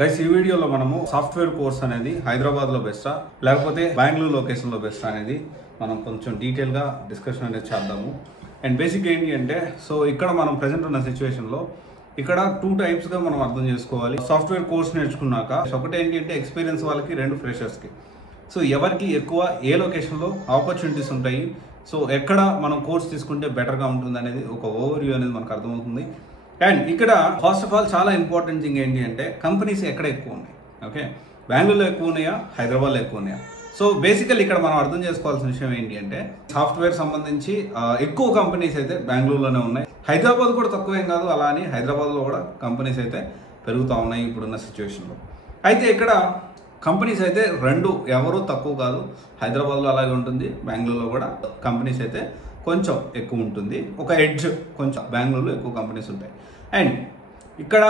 Guys ఈ వీడియోలో మనము సాఫ్ట్వేర్ కోర్స్ అనేది హైదరాబాద్ లో బెస్టా లేకపోతే బెంగళూరు లొకేషన్ లో బెస్టా అనేది మనం కొంచెం డీటెయిల్ గా డిస్కషన్ అనేది చేద్దాము. అండ్ బేసిక్ ఏంటి అంటే సో ఇక్కడ మనం ప్రెసెంట్ ఉన్న సిచ్యువేషన్ లో ఇక్కడ టూ టైప్స్ గా మనం అర్థం చేసుకోవాలి. సాఫ్ట్వేర్ కోర్స్ నేర్చుకున్నాక ఒకటి ఏంటి అంటే ఎక్స్పీరియన్స్ వాళ్ళకి, రెండు ఫ్రెషర్స్ కి. సో ఎవరికి ఎక్కువ ఏ లొకేషన్ లో ఆపర్చునిటీస్ ఉంటాయి, సో ఎక్కడ మనం కోర్స్ తీసుకుంటే బెటర్ గా ఉంటుంది అనేది ఒక ఓవర్ వ్యూ అనేది మనకు అర్థమవుతుంది. అండ్ ఇక్కడ ఫస్ట్ ఆఫ్ ఆల్ చాలా ఇంపార్టెంట్ థింగ్ ఏంటి అంటే కంపెనీస్ ఎక్కడ ఎక్కువ ఉన్నాయి. ఓకే, బెంగళూరులో ఎక్కువ ఉన్నాయా, హైదరాబాద్లో ఎక్కువ ఉన్నాయా? సో బేసికల్ ఇక్కడ మనం అర్థం చేసుకోవాల్సిన విషయం ఏంటి అంటే సాఫ్ట్వేర్ సంబంధించి ఎక్కువ కంపెనీస్ అయితే బెంగళూరులోనే ఉన్నాయి. హైదరాబాద్ కూడా తక్కువేం కాదు, అలా అని హైదరాబాద్లో కూడా కంపెనీస్ అయితే పెరుగుతూ ఉన్నాయి ఇప్పుడున్న సిచ్యువేషన్లో. అయితే ఇక్కడ కంపెనీస్ అయితే రెండు ఎవరు తక్కువ కాదు, హైదరాబాద్లో అలాగే ఉంటుంది, బెంగళూరులో కూడా కంపెనీస్ అయితే కొంచెం ఎక్కువ ఉంటుంది. ఒక ఎడ్జ్ కొంచెం బెంగళూరులో ఎక్కువ కంపెనీస్ ఉంటాయి. అండ్ ఇక్కడ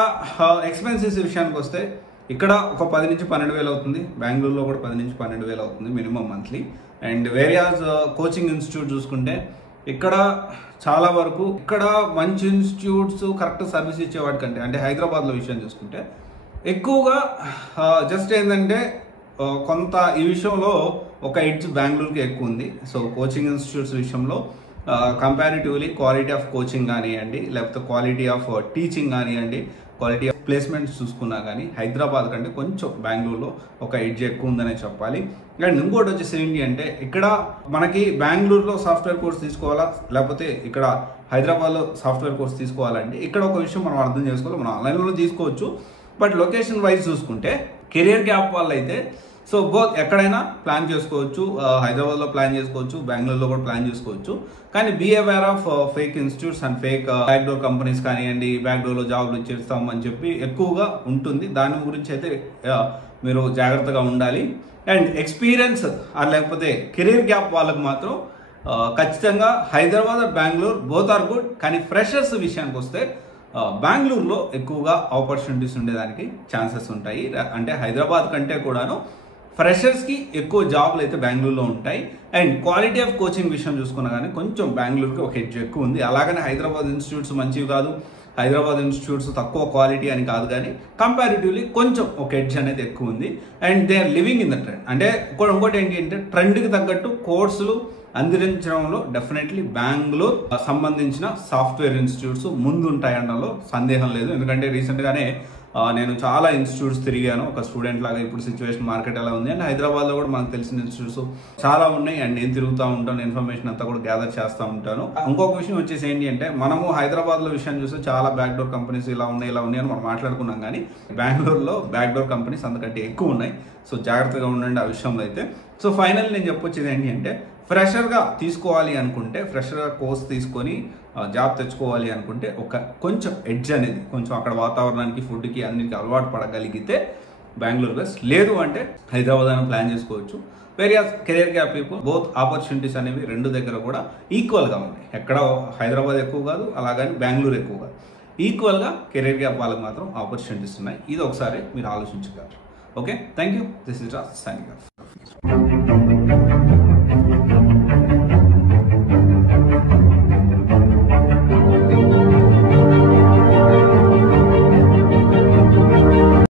ఎక్స్పెన్సెస్ విషయానికి వస్తే ఇక్కడ ఒక 10 నుంచి 12,000 అవుతుంది, బెంగళూరులో కూడా 10 నుంచి 12,000 అవుతుంది minimum monthly. And various coaching institute చూసుకుంటే ఇక్కడ చాలా వరకు ఇక్కడ మంచి ఇన్స్టిట్యూట్స్ కరెక్ట్ సర్వీస్ ఇచ్చేవాడికంటే అంటే హైదరాబాద్లో విషయం చూసుకుంటే ఎక్కువగా జస్ట్ ఏంటంటే కొంత ఈ విషయంలో ఒక ఎడ్జ్ బెంగళూరుకి ఎక్కువ ఉంది. సో కోచింగ్ ఇన్స్టిట్యూట్స్ విషయంలో కంపారిటివ్లీ క్వాలిటీ ఆఫ్ కోచింగ్ కానివ్వండి, లేకపోతే క్వాలిటీ ఆఫ్ టీచింగ్ కానివ్వండి, క్వాలిటీ ఆఫ్ ప్లేస్మెంట్స్ చూసుకున్నా కానీ హైదరాబాద్ కంటే కొంచెం బెంగళూరులో ఒక ఎడ్జ్ ఎక్కువ ఉందనే చెప్పాలి. అండ్ ఇంకోటి వచ్చేసి ఏంటి అంటే ఇక్కడ మనకి బెంగళూరులో సాఫ్ట్వేర్ కోర్స్ తీసుకోవాలా లేకపోతే ఇక్కడ హైదరాబాద్లో సాఫ్ట్వేర్ కోర్స్ తీసుకోవాలంటే ఇక్కడ ఒక విషయం మనం అర్థం చేసుకోవాలి. మనం ఆన్లైన్లో తీసుకోవచ్చు, బట్ లొకేషన్ వైజ్ చూసుకుంటే కెరియర్ గ్యాప్ వల్ల అయితే సో బోత్ ఎక్కడైనా ప్లాన్ చేసుకోవచ్చు, హైదరాబాద్లో ప్లాన్ చేసుకోవచ్చు, బెంగళూరులో కూడా ప్లాన్ చేసుకోవచ్చు. కానీ be aware of fake institutes and fake backdoor companies కానివ్వండి, బ్యాక్డోర్లో జాబ్లు ఇచ్చేస్తాం అని చెప్పి ఎక్కువగా ఉంటుంది. దాని గురించి అయితే మీరు జాగ్రత్తగా ఉండాలి. అండ్ ఎక్స్పీరియన్స్ లేకపోతే కెరీర్ గ్యాప్ వాళ్ళకు మాత్రం ఖచ్చితంగా Hyderabad Bengaluru both are good. కానీ ఫ్రెషర్స్ విషయానికి వస్తే బెంగళూరులో ఎక్కువగా ఆపర్చునిటీస్ ఉండేదానికి ఛాన్సెస్ ఉంటాయి. అంటే హైదరాబాద్ కంటే కూడాను ఫ్రెషర్స్కి ఎక్కువ జాబ్లు అయితే బెంగళూరులో ఉంటాయి. అండ్ క్వాలిటీ ఆఫ్ కోచింగ్ విషయం చూసుకున్నా కానీ కొంచెం బెంగళూరుకి ఒక ఎడ్జ్ ఎక్కువ ఉంది. అలాగనే హైదరాబాద్ ఇన్స్టిట్యూట్స్ మంచివి కాదు, హైదరాబాద్ ఇన్స్టిట్యూట్స్ తక్కువ క్వాలిటీ అని కాదు, కానీ కంపారిటివ్లీ కొంచెం ఒక ఎడ్జ్ అనేది ఎక్కువ ఉంది. And they are living in the trend. అంటే ఇంకోటి ఏంటి అంటే ట్రెండ్కి తగ్గట్టు కోర్సులు అందించడంలో డెఫినెట్లీ బెంగళూరు సంబంధించిన సాఫ్ట్వేర్ ఇన్స్టిట్యూట్స్ ముందు ఉంటాయి అనడంలో సందేహం లేదు. ఎందుకంటే రీసెంట్గానే నేను చాలా ఇన్స్టిట్యూట్స్ తిరిగాను ఒక స్టూడెంట్ లాగా. ఇప్పుడు సిచ్యువేషన్ మార్కెట్ ఎలా ఉంది అండ్ హైదరాబాద్లో కూడా మనకు తెలిసిన ఇన్స్టిట్యూట్స్ చాలా ఉన్నాయి. అండ్ నేను తిరుగుతూ ఉంటాను, ఇన్ఫర్మేషన్ అంతా కూడా గ్యాదర్ చేస్తూ ఉంటాను. ఇంకొక విషయం వచ్చేసి ఏంటి అంటే మనము హైదరాబాద్లో విషయం చూస్తే చాలా బ్యాక్డోర్ కంపెనీస్ ఇలా ఉన్నాయి అని మనం మాట్లాడుకున్నాం, కానీ బెంగళూరులో బ్యాక్డోర్ కంపెనీస్ అంతకంటే ఎక్కువ ఉన్నాయి. సో జాగ్రత్తగా ఉండండి ఆ విషయంలో అయితే. సో ఫైనల్ నేను చెప్పొచ్చేది ఏంటి అంటే ఫ్రెషర్గా తీసుకోవాలి అనుకుంటే, ఫ్రెషర్గా కోర్స్ తీసుకొని జాబ్ తెచ్చుకోవాలి అనుకుంటే ఒక కొంచెం ఎడ్జ్ అనేది కొంచెం అక్కడ వాతావరణానికి, ఫుడ్కి, అన్నిటికీ అలవాటు పడగలిగితే బెంగళూరు బెస్ట్. లేదు అంటే హైదరాబాద్ అని ప్లాన్ చేసుకోవచ్చు. Various career gap people both opportunities అనేవి రెండు దగ్గర కూడా ఈక్వల్గా ఉన్నాయి. ఎక్కడ హైదరాబాద్ ఎక్కువ కాదు, అలాగని బెంగళూరు ఎక్కువ కాదు, ఈక్వల్గా కెరియర్ గ్యాప్ వాళ్ళకి మాత్రం ఆపర్చునిటీస్ ఉన్నాయి. ఇది ఒకసారి మీరు ఆలోచించగలరు. Okay, thank you. This is Raj signing of.